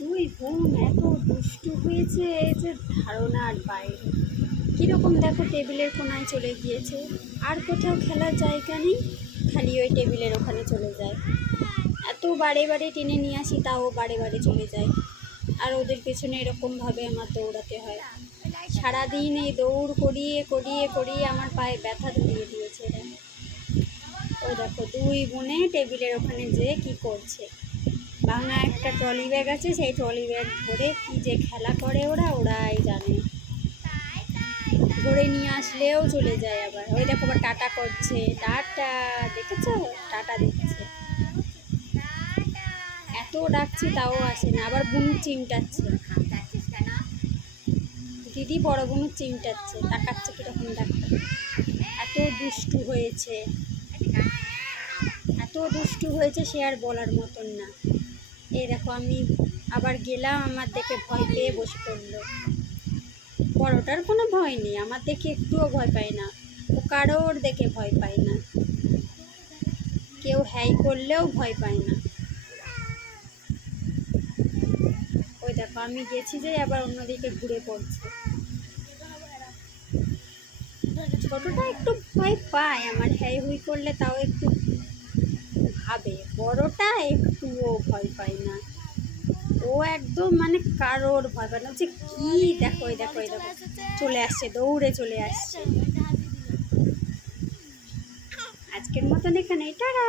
দুই বোন এত দুষ্টু হয়েছে যে ধারণার বাইরে। কীরকম দেখো, টেবিলের কোনায় চলে গিয়েছে, আর কোথাও খেলার জায়গা নেই, খালি ওই টেবিলের ওখানে চলে যায়। এত বারে বারে টেনে নিয়ে আসি, তাও বারে বারে চলে যায়। আর ওদের পেছনে এরকমভাবে আমার দৌড়াতে হয়। সারাদিন এই দৌড় করিয়ে করিয়ে করিয়ে আমার পায়ে ব্যথা ধরিয়ে দিয়েছে এরা। ওই দেখো দুই বোনে টেবিলের ওখানে যেয়ে কি করছে। ভাঙা একটা ট্রলি ব্যাগ আছে, সেই ট্রলি ব্যাগ ধরে কি যে খেলা করে ওরাই জানে। ধরে নিয়ে আসলেও চলে যায় আবার। ওই দেখো আবার টাটা করছে, টাটা দেখেছো, টাটা দিচ্ছে। এত ডাকছি তাও আসে না, আবার বুনু চিমটাচ্ছে। দিদি বড় বুনু চিমটাচ্ছে, তাকাচ্ছে কিরকম ডাক্তার। এত দুষ্টু হয়েছে, এত দুষ্টু হয়েছে সে আর বলার মতন না। এই দেখো আমি আবার গেলাম, আমার দেখে ভয় পেয়ে বসে পড়লো। বড়টার কোনো ভয় নেই, আমার দেখে একটুও ভয় পায় না, ও কারোর দেখে ভয় পায় না, কেউ হ্যাই করলেও ভয় পায় না। ওই দেখো আমি গেছি যে আবার অন্যদিকে ঘুরে পড়ছে। ছোটটা একটু ভয় পায়, আমার হ্যাই হুই করলে তাও একটু ভাবে, বড়টা একটুও ভয় পায় না। ও একদম মানে কারোর ভয় পায় না, যে কি দেখো এই দেখো এই দেখো চলে আসছে, দৌড়ে চলে আসছে। আজকের মতন এখানে টাটা।